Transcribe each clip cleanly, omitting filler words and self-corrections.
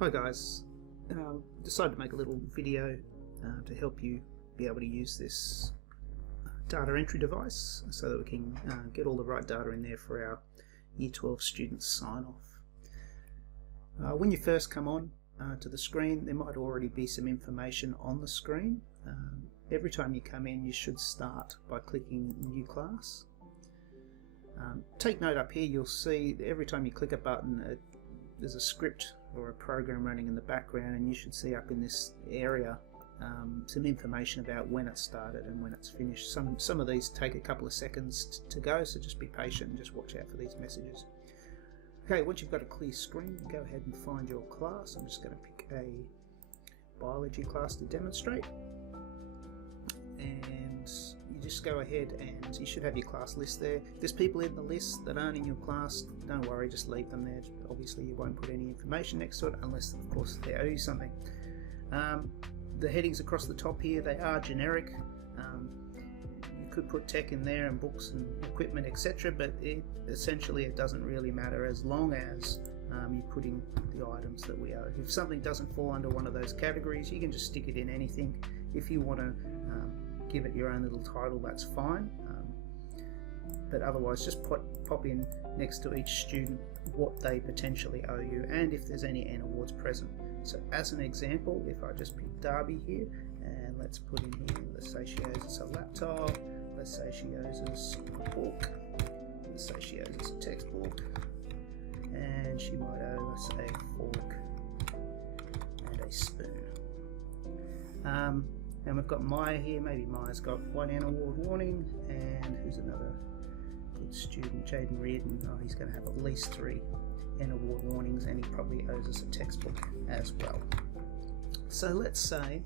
Hi guys, decided to make a little video to help you be able to use this data entry device so that we can get all the right data in there for our Year 12 students sign off. When you first come on to the screen, there might already be some information on the screen. Every time you come in, you should start by clicking New Class. Take note up here, you'll see that every time you click a button there's a script or a program running in the background, and you should see up in this area some information about when it started and when it's finished. Some of these take a couple of seconds to go, so just be patient and just watch out for these messages. Okay, once you've got a clear screen, go ahead and find your class. I'm just going to pick a biology class to demonstrate, and you just go ahead and you should have your class list there. If there's people in the list that aren't in your class, don't worry, just leave them there. Obviously you won't put any information next to it unless of course they owe you something. The headings across the top here, they are generic. You could put tech in there and books and equipment, etc., but essentially it doesn't really matter as long as you put in the items that we owe. If something doesn't fall under one of those categories, you can just stick it in anything. If you want to give it your own little title, that's fine, but otherwise just pop in next to each student what they potentially owe you and if there's any N awards present. So as an example, if I just pick Darby here, and let's put in here, let's say she owes us a laptop, let's say she owes us a book, let's say she owes us a textbook, and she might owe us a fork and a spoon. And we've got Maya here. Maybe Maya's got one N award warning, and who's another good student, Jaden Reardon. Oh, he's going to have at least 3 N award warnings, and he probably owes us a textbook as well. So let's say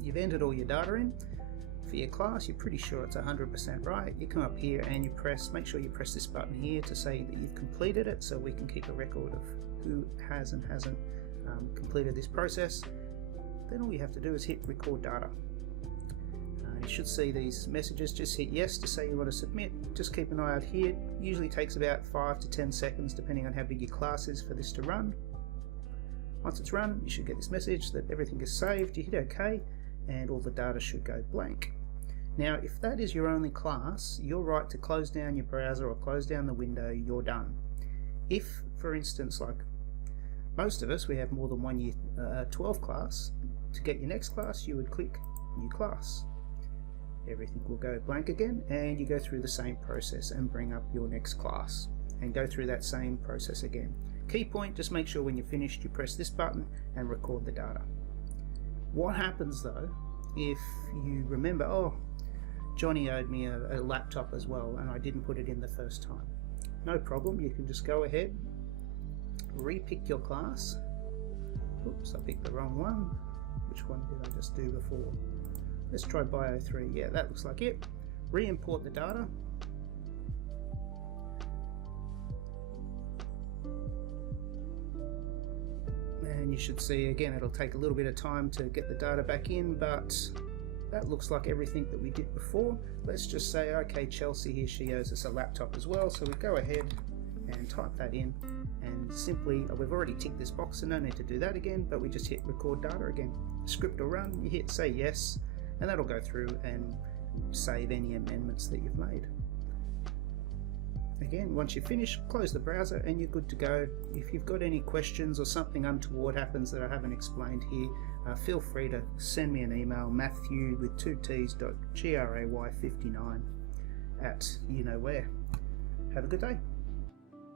you've entered all your data in for your class. You're pretty sure it's 100% right. You come up here and you make sure you press this button here to say that you've completed it, so we can keep a record of who has and hasn't completed this process. Then all you have to do is hit record data. You should see these messages. Just hit yes to say you want to submit. Just keep an eye out here. It usually takes about 5 to 10 seconds depending on how big your class is for this to run. Once it's run, you should get this message that everything is saved. You hit OK and all the data should go blank. Now if that is your only class, you're right to close down your browser or close down the window. You're done. If, for instance, like most of us, we have more than one Year 12 class, to get your next class you would click New Class. Everything will go blank again, and you go through the same process and bring up your next class and go through that same process again. Key point, just make sure when you're finished you press this button and record the data. What happens though if you remember, oh, Johnny owed me a laptop as well and I didn't put it in the first time? No problem, you can just go ahead, repick your class. Oops, I picked the wrong one. Which one did I just do before? Let's try Bio 3. Yeah, that looks like it. Re-import the data. And you should see, again, it'll take a little bit of time to get the data back in, but that looks like everything that we did before. Let's just say, okay, Chelsea here, she owes us a laptop as well, so we go ahead and type that in, and simply, we've already ticked this box, so no need to do that again, but we just hit record data again. The script will run, you hit say yes, and that'll go through and save any amendments that you've made. Again, once you finish, close the browser and you're good to go. If you've got any questions or something untoward happens that I haven't explained here, feel free to send me an email, Matthew with 2 T's.gray59 at you know where. Have a good day.